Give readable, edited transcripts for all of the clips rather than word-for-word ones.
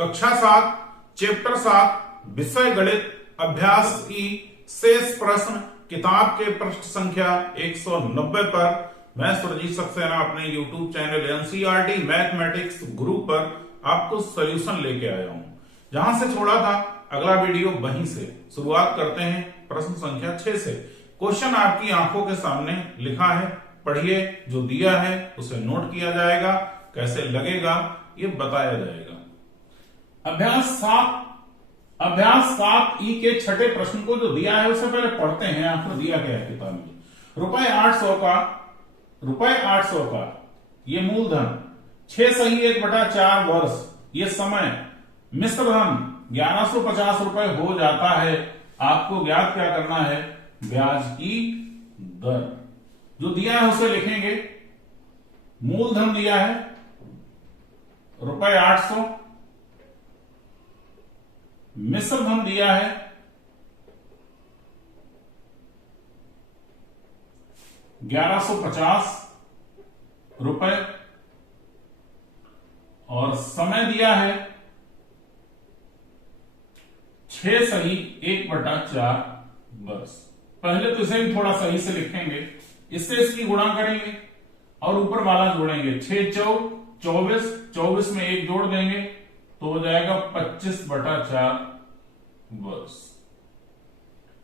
कक्षा 7 चैप्टर 7 विषय गणित अभ्यास की शेष प्रश्न किताब के पृष्ठ संख्या 190 पर मैं सुरजीत सक्सेना अपने YouTube चैनल एनसीईआरटी मैथमेटिक्स गुरु पर आपको सॉल्यूशन लेके आया हूं। जहां से छोड़ा था अगला वीडियो वहीं से शुरुआत करते हैं प्रश्न संख्या 6 से। क्वेश्चन आपकी आंखों के सामने लिखा है, पढ़िए। जो दिया है उसे नोट किया जाएगा, कैसे लगेगा ये बताया जाएगा। अभ्यास 7 ई के छठे प्रश्न को जो दिया है उसे पहले पढ़ते हैं। आपको दिया गया है किताब में रुपए 800 का ये मूलधन, 6 सही 1/4 वर्ष ये समय, मिश्र धन 1150 रुपए हो जाता है। आपको ज्ञात क्या करना है? ब्याज की दर। जो दिया है उसे लिखेंगे। मूलधन दिया है रुपए 800, मिश्र धन दिया है 1150 रुपए और समय दिया है 6 सही 1/4 वर्ष। पहले तो इसे भी थोड़ा सही से लिखेंगे, इससे इसकी गुणा करेंगे और ऊपर वाला जोड़ेंगे। 6 चौक 24, 24 में 1 जोड़ देंगे तो हो जाएगा 25/4 वर्ष।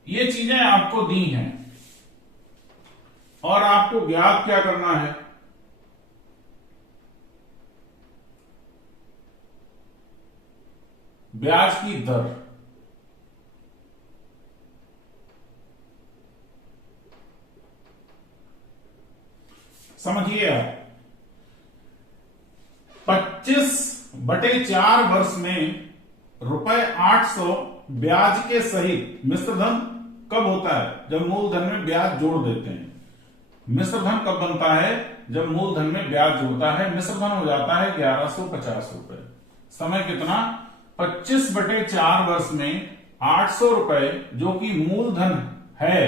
ये चीजें आपको दी हैं और आपको ज्ञात क्या करना है? ब्याज की दर। समझिए आप, 25/4 वर्ष में रुपए 800 ब्याज के सहित मिश्र धन कब होता है? जब मूलधन में ब्याज जोड़ देते हैं। मिश्र धन कब बनता है? जब मूलधन में ब्याज जोड़ता है। मिश्र धन हो जाता है 1150 रुपए। समय कितना? 25/4 वर्ष में 800 रुपए जो कि मूलधन है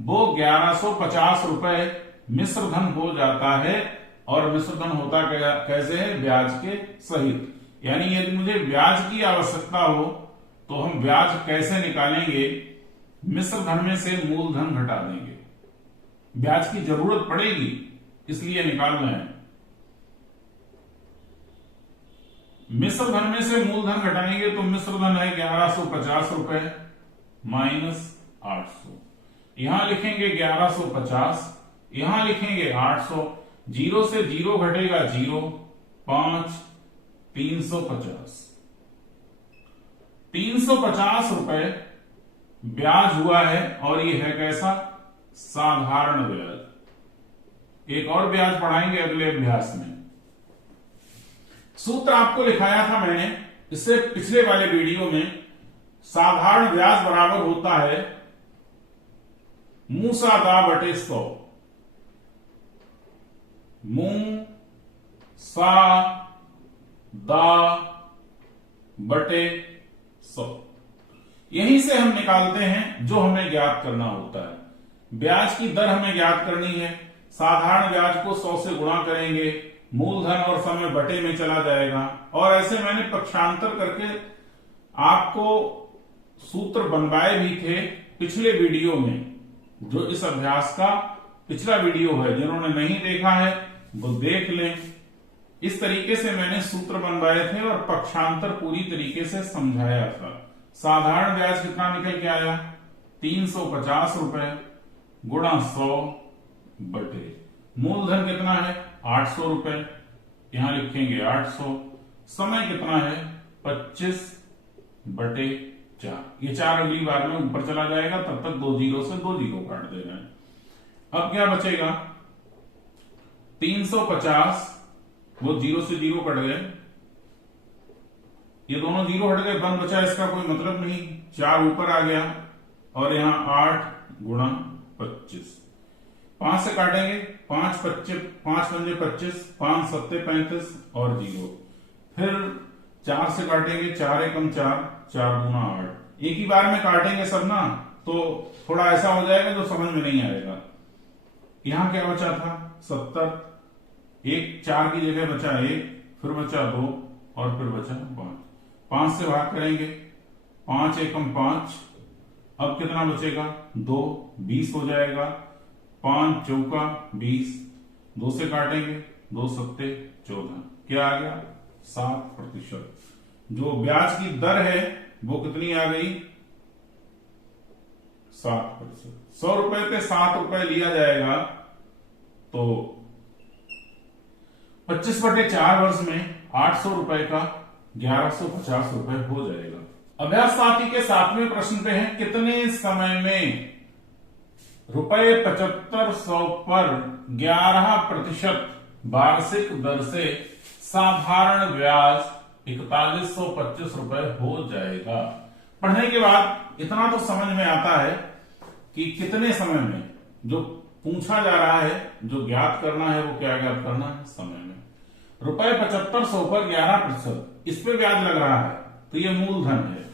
वो 1150 रुपए मिश्र धन हो जाता है। और मिश्र धन होता कैसे है? ब्याज के सहित। यानी यदि मुझे ब्याज की आवश्यकता हो तो हम ब्याज कैसे निकालेंगे? मिश्र धन में से मूलधन घटा देंगे। ब्याज की जरूरत पड़ेगी इसलिए निकालना है। मिश्र धन में से मूलधन घटाएंगे तो मिश्र धन है 1150 रुपए माइनस 800। यहां लिखेंगे 1150, यहां लिखेंगे 800। 0 से 0 घटेगा 0, 5, 350। 350 रुपए ब्याज हुआ है और ये है कैसा? साधारण ब्याज। एक और ब्याज पढ़ाएंगे अगले अभ्यास में। सूत्र आपको लिखाया था मैंने इससे पिछले वाले वीडियो में। साधारण ब्याज बराबर होता है मूसा दा बटे 100। मूं सा दा बटे 100। यहीं से हम निकालते हैं जो हमें ज्ञात करना होता है। ब्याज की दर हमें ज्ञात करनी है। साधारण ब्याज को 100 से गुणा करेंगे, मूलधन और समय बटे में चला जाएगा। और ऐसे मैंने पक्षांतर करके आपको सूत्र बनवाए भी थे पिछले वीडियो में। जो इस अभ्यास का पिछला वीडियो है, जिन्होंने नहीं देखा है वो देख लें। इस तरीके से मैंने सूत्र बनवाए थे और पक्षांतर पूरी तरीके से समझाया था। साधारण ब्याज कितना निकल के आया? 350 रुपए गुणा 100 बटे मूलधन कितना है? 800 रुपए। यहां लिखेंगे 800। समय कितना है? 25/4। ये 4 अगली बार में ऊपर चला जाएगा, तब तक 2 जीरो से 2 जीरो काट देना है। अब क्या बचेगा? 350, वो 0 से 0 कट गए, ये दोनों 0 हट गए, बंद बचा। इसका कोई मतलब नहीं। 4 ऊपर आ गया और यहां 8 गुणा 25। 5 से काटेंगे, 5 पंजे 25, 5 सत्ते 35 और 0। फिर 4 से काटेंगे, 4 एकम 4, 4 दूना 8। एक ही बार में काटेंगे सब ना, तो थोड़ा ऐसा हो जाएगा जो समझ में नहीं आएगा। यहां क्या बचा था? 70। 4 की जगह बचा 1, फिर बचा 2 और फिर बचा 5। 5 से भाग करेंगे, 5 एकम 5, अब कितना बचेगा 2, 20 हो जाएगा, 5 चौका 20, 2 से काटेंगे, 2 सत्ते 14, क्या आ गया 7%। जो ब्याज की दर है वो कितनी आ गई 7%। 100 रुपए पे 7 रुपए लिया जाएगा तो 25/4 वर्ष में 800 रुपए का 1150 रुपए हो जाएगा। अभ्यास साथी के 7वें प्रश्न पे है, कितने समय में ₹7500 पर 11% वार्षिक दर से साधारण ब्याज 4125 रुपए हो जाएगा। पढ़ने के बाद इतना तो समझ में आता है कि कितने समय में, जो पूछा जा रहा है, जो ज्ञात करना है वो क्या ज्ञात करना है समय में। ₹7500 पर 11%, इस पे ब्याज लग रहा है तो ये मूलधन है,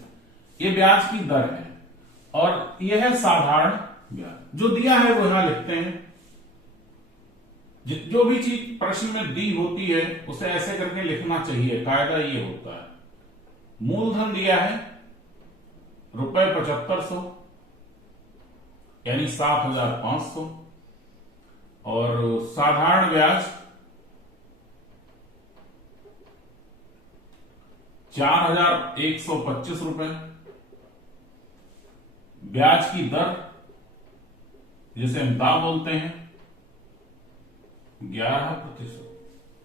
ये ब्याज की दर है और यह है साधारण ब्याज। जो दिया है वो यहां लिखते हैं। जो भी चीज प्रश्न में दी होती है उसे ऐसे करके लिखना चाहिए, कायदा ये होता है। मूलधन दिया है ₹7500 यानी 7500 और साधारण ब्याज 4125 रुपए। ब्याज की दर जिसे हम दा बोलते हैं 11%।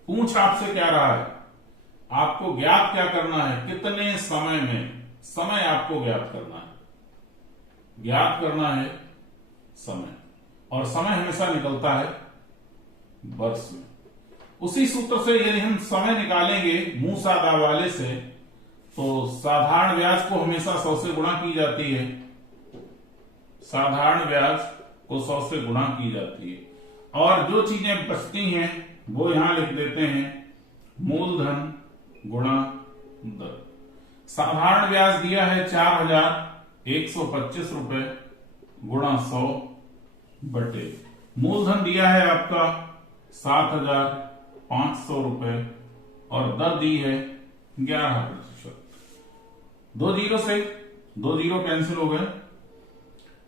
पूछ आपसे क्या रहा है, आपको ज्ञात क्या करना है, कितने समय में, समय आपको ज्ञात करना है, ज्ञात करना है समय, और समय हमेशा निकलता है वर्ष में। उसी सूत्र से यदि हम समय निकालेंगे मुंह सादा वाले से, तो साधारण ब्याज को हमेशा 100 से गुणा की जाती है, साधारण ब्याज को 100 से गुणा की जाती है, और जो चीजें बचती हैं वो यहां लिख देते हैं मूलधन गुणा दर। साधारण ब्याज दिया है 4125 रुपए गुणा 100 बटे मूलधन दिया है आपका 7500 रुपए और दर दी है 11%। 2 जीरो से 2 जीरो कैंसिल हो गए,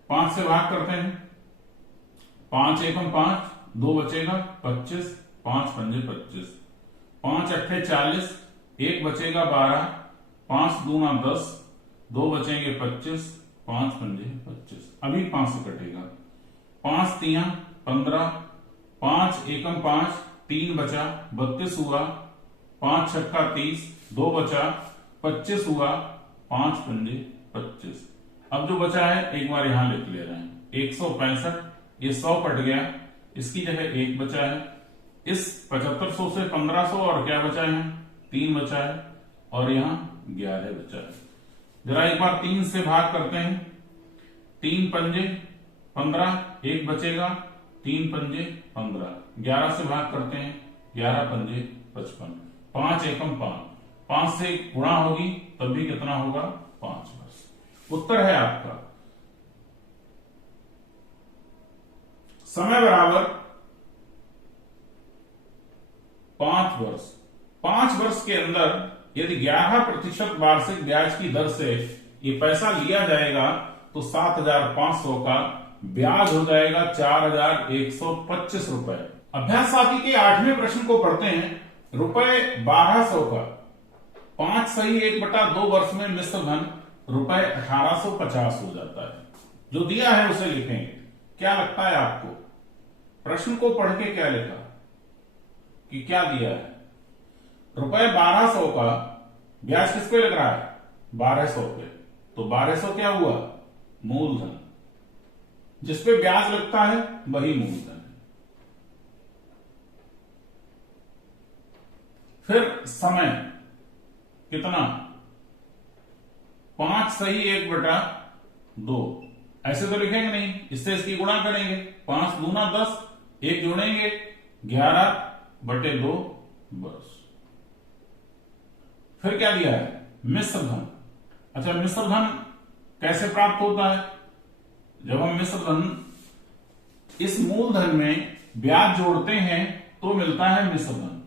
5 से भाग करते हैं, 5 एकम 5, 2 बचेगा 25, 5 पंजे 25, 5 अट्ठे 40, 1 बचेगा 12, 5 दूना 10, 2 बचेंगे 25, 5 पंजे 25, अभी 5 से कटेगा, 5 तिया 15, 5 एकम 5, 3 बचा 32 हुआ, 5 छक्का 30, 2 बचा 25 हुआ, 5 पंजे 25। अब जो बचा है एक बार यहां लिख ले रहे हैं 165, ये 100 कट गया, इसकी जगह 1 बचा है, इस 7500 से 1500 और क्या बचा है 3 बचा है और यहां 11 बचा है। जरा एक बार 3 से भाग करते हैं, 3 पंजे 15, 1 बचेगा, 3 पंजे 15, 11 से भाग करते हैं, 11 पंजे 55, 5 एकम 5, 5 से गुणा होगी तब भी कितना होगा 5 वर्ष। उत्तर है आपका समय बराबर 5 वर्ष। 5 वर्ष के अंदर यदि 11% वार्षिक ब्याज की दर से ये पैसा लिया जाएगा तो 7500 का ब्याज हो जाएगा 4125 रुपए। अभ्यास साथी के 8वें प्रश्न को पढ़ते हैं। ₹1200 का 5 सही 1/2 वर्ष में मिश्र धन ₹1850 हो जाता है। जो दिया है उसे लिखेंगे। क्या लगता है आपको, प्रश्न को पढ़ के क्या लिखा कि क्या दिया है? ₹1200 का ब्याज किस पे लग रहा है 1200 पे, तो 1200 क्या हुआ मूलधन, जिस पे ब्याज लगता है वही मूलधन है। फिर समय कितना 5 सही 1/2, ऐसे तो लिखेंगे नहीं, इससे इसकी गुणा करेंगे, 5 दूना 10, 1 जोड़ेंगे 11/2 वर्ष। फिर क्या दिया है मिश्र धन। अच्छा, मिश्र धन कैसे प्राप्त होता है? जब हम मिश्र धन इस मूलधन में ब्याज जोड़ते हैं तो मिलता है मिश्र धन,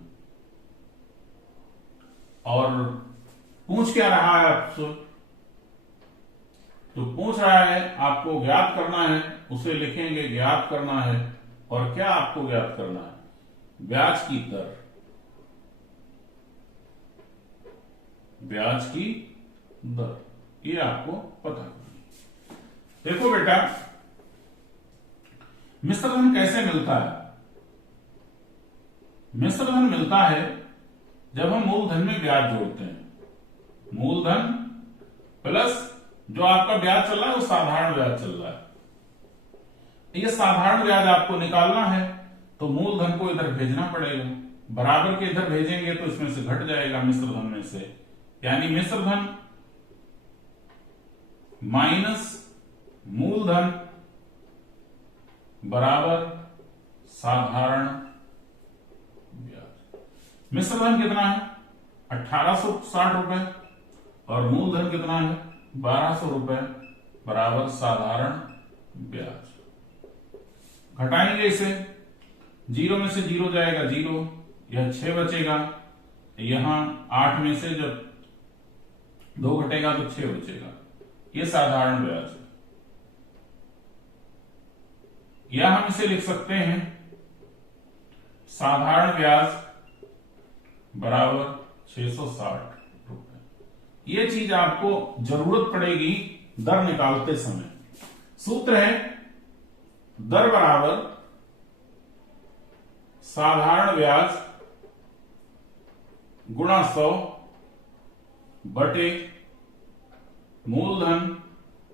और पूछ क्या रहा है आपसे? तो पूछ रहा है आपको ज्ञात करना है, उसे लिखेंगे ज्ञात करना है। और क्या आपको ज्ञात करना है? ब्याज की दर, ब्याज की दर, ये आपको पता है। देखो बेटा, मिश्र धन कैसे मिलता है? मिश्र धन मिलता है जब हम मूलधन में ब्याज जोड़ते हैं। मूलधन प्लस जो आपका ब्याज चल रहा है वो साधारण ब्याज चल रहा है। ये साधारण ब्याज आपको निकालना है तो मूलधन को इधर भेजना पड़ेगा। बराबर के इधर भेजेंगे तो इसमें से घट जाएगा मिश्र धन में से, यानी मिश्र धन माइनस मूलधन बराबर साधारण ब्याज। मिश्र धन कितना है? 1860 रुपए और मूलधन कितना है? 1200 रुपए बराबर साधारण ब्याज। घटाएंगे इसे, 0 में से 0 जाएगा 0, यह 6 बचेगा। यहां 8 में से जब 2 घटेगा तो 6 बचेगा। यह साधारण ब्याज है, या हम इसे लिख सकते हैं साधारण ब्याज बराबर 660 रुपए। यह चीज आपको जरूरत पड़ेगी दर निकालते समय। सूत्र है दर बराबर साधारण ब्याज गुणा 100 बटे मूलधन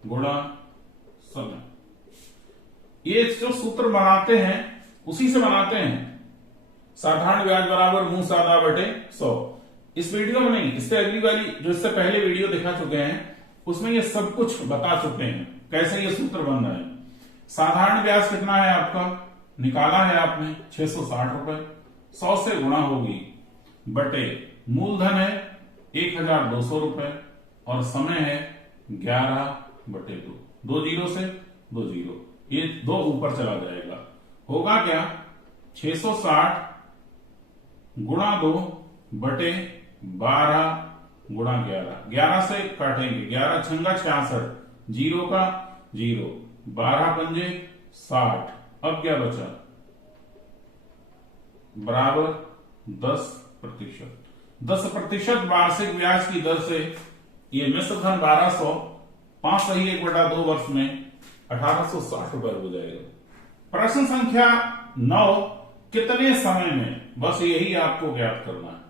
गुणा समय। ये जो सूत्र बनाते हैं उसी से बनाते हैं। साधारण ब्याज बराबर मुंह सादा बटे 100। इस वीडियो में नहीं, इससे अगली वाली जो इससे पहले वीडियो दिखा चुके हैं उसमें ये सब कुछ बता चुके हैं कैसे ये सूत्र बन रहा है। साधारण ब्याज कितना है आपका? निकाला है आपने 660 रुपए, 100 से गुणा होगी बटे मूलधन है 1200 रुपए और समय है 11/2। 2 जीरो से 2 जीरो, ये 2 ऊपर चला जाएगा। होगा क्या? 660 गुणा 2 बटे 12 गुणा 11। 11 से काटेंगे, 11 छंगा 66, 0 का 0, 12 पंजे 60। अब क्या बचा? बराबर 10%। 10% वार्षिक ब्याज की दर से ये मिश्र धन 1200, 5 सही 1/2 वर्ष में 1860 रुपए हो जाएगा। प्रश्न संख्या 9, कितने समय में? बस यही आपको ज्ञात करना है।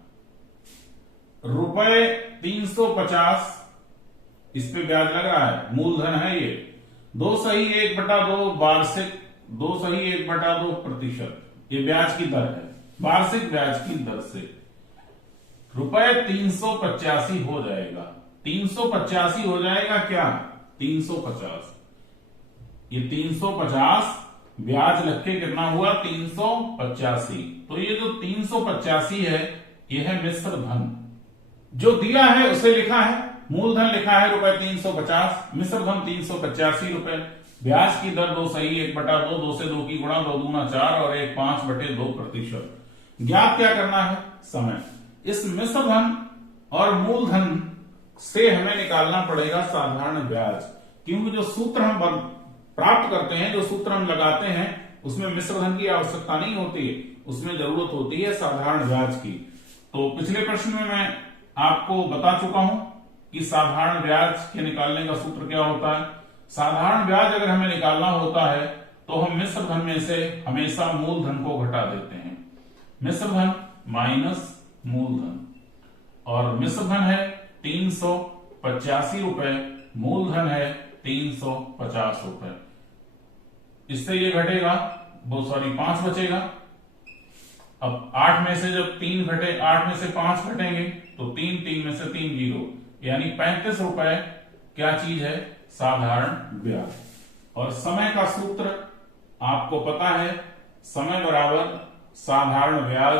रुपए 350 इस पे ब्याज लग रहा है, मूलधन है ये। 2 सही 1/2 वार्षिक, 2 सही 1/2%, ये ब्याज की दर है, वार्षिक ब्याज की दर से रुपए 385 हो जाएगा। 385 हो जाएगा क्या? 350। ये 350 ब्याज लग के कितना हुआ? 385। तो ये जो 385 है ये है मिश्र धन। जो दिया है उसे लिखा है, मूलधन लिखा है रुपए 350, मिश्र धन 385 रुपए। ब्याज की दर 2 सही 1/2, 2 से 2 की गुणा, 2 दूना 4 और 1 5/2%। ज्ञात क्या करना है? समय। इस मिश्र धन और मूलधन से हमें निकालना पड़ेगा साधारण ब्याज, क्योंकि जो सूत्र हम प्राप्त करते हैं, जो सूत्र हम लगाते हैं उसमें मिश्र धन की आवश्यकता नहीं होती है, उसमें जरूरत होती है साधारण ब्याज की। तो पिछले प्रश्न में मैं आपको बता चुका हूं कि साधारण ब्याज के निकालने का सूत्र क्या होता है। साधारण ब्याज अगर हमें निकालना होता है तो हम मिश्र धन में से हमेशा मूलधन को घटा देते हैं। मिश्र धन माइनस मूलधन, और मिश्र धन है 385 रुपए, मूलधन है 350 रुपए। इससे ये घटेगा, वो सॉरी 5 बचेगा। अब 8 में से जब 3 घटे, 8 में से 5 घटेंगे तो 3, 3 में से 3 जीरो, यानी 35 रुपए क्या चीज है? साधारण ब्याज। और समय का सूत्र आपको पता है, समय बराबर साधारण ब्याज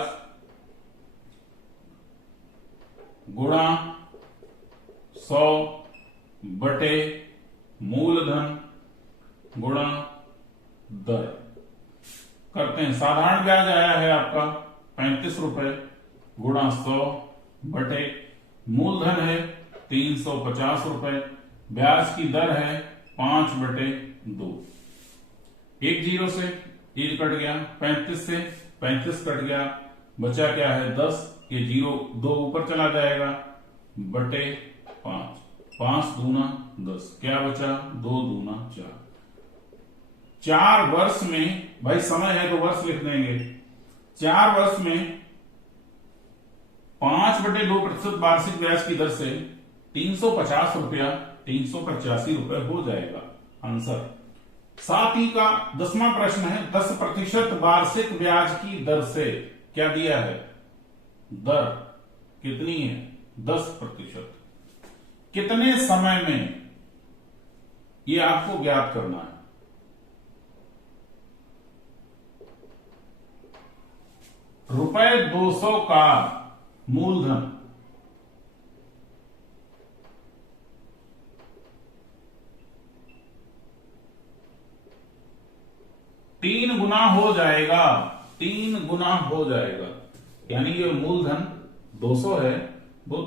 गुणा 100 बटे मूलधन गुणा दर। करते हैं, साधारण ब्याज आया है आपका 35 रुपए गुणा 100 बटे मूलधन है 350 रुपए। ब्याज की दर है 5/2। 1 जीरो से 1 कट गया, 35 से 35 कट गया, बचा क्या है 10। ये जीरो 2 ऊपर चला जाएगा, बटे 5। 5 दूना 10, क्या बचा 2 दूना 4। 4 वर्ष में, भाई समय है तो वर्ष लिख देंगे, 4 वर्ष में 5/2% वार्षिक ब्याज की दर से 350 रुपया 385 रुपए हो जाएगा आंसर। साथ ही का 10वां प्रश्न है 10% वार्षिक ब्याज की दर से, क्या दिया है दर कितनी है 10%, कितने समय में, ये आपको ज्ञात करना है। ₹200 का मूलधन 3 गुना हो जाएगा, 3 गुना हो जाएगा। यानी ये मूलधन 200 है, वो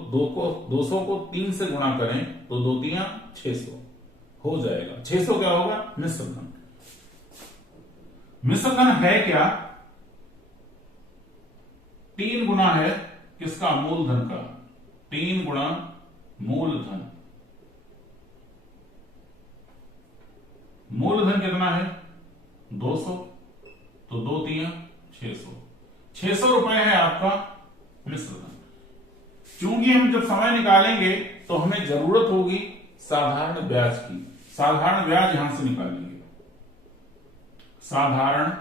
200 को 3 से गुणा करें तो 2 तियां 600 हो जाएगा। 600 क्या होगा मिश्र धन। मिश्र धन है क्या, 3 गुना है किसका मूलधन का, 3 गुणा मूलधन। मूलधन कितना है 200, तो 2 तियां 600। 600 रुपए है आपका मिश्र धन। चूंकि हम जब समय निकालेंगे तो हमें जरूरत होगी साधारण ब्याज की। साधारण ब्याज यहां से निकालेंगे। साधारण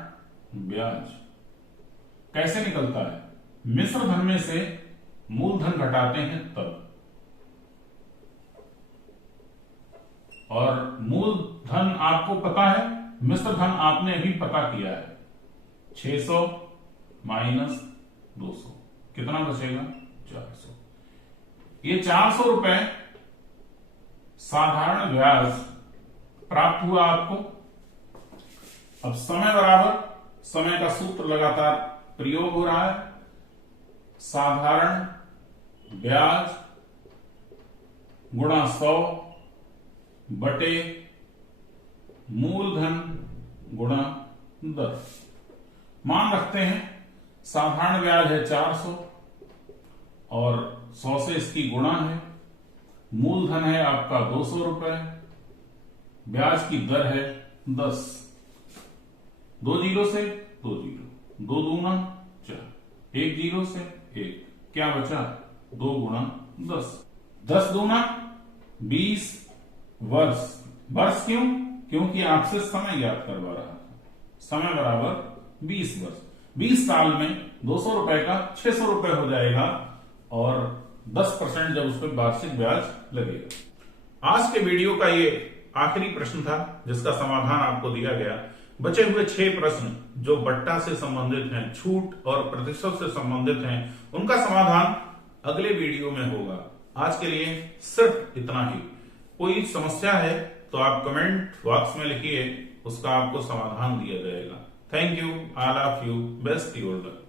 ब्याज कैसे निकलता है, मिश्र धन में से मूलधन घटाते हैं तब, और मूलधन आपको पता है, मिश्र धन आपने अभी पता किया है। 600 माइनस 200 कितना बचेगा 400। ये 400 रुपए साधारण ब्याज प्राप्त हुआ आपको। अब समय बराबर, समय का सूत्र लगातार प्रयोग हो रहा है, साधारण ब्याज गुणा 100 बटे मूलधन गुणा दर। मान रखते हैं साधारण ब्याज है 400 और 100 से इसकी गुणा है। मूलधन है आपका 200 रुपए, ब्याज की दर है 10। 2 जीरो से 2 जीरो, 2 दूना 4, 1 जीरो से 1, क्या बचा 2 गुणा 10। 10 दूना 20 वर्ष। वर्ष क्यों, क्योंकि आपसे समय ज्ञात करवा रहा था। समय बराबर 20 वर्ष। 20 साल में 200 रुपए का 600 रुपए हो जाएगा और 10% जब उस पर वार्षिक ब्याज लगेगा। आज के वीडियो का ये आखिरी प्रश्न था जिसका समाधान आपको दिया गया। बचे हुए 6 प्रश्न जो बट्टा से संबंधित हैं, छूट और प्रतिशत से संबंधित हैं, उनका समाधान अगले वीडियो में होगा। आज के लिए सिर्फ इतना ही। कोई समस्या है तो आप कमेंट बॉक्स में लिखिए, उसका आपको समाधान दिया जाएगा। Thank you, all of you, best your luck.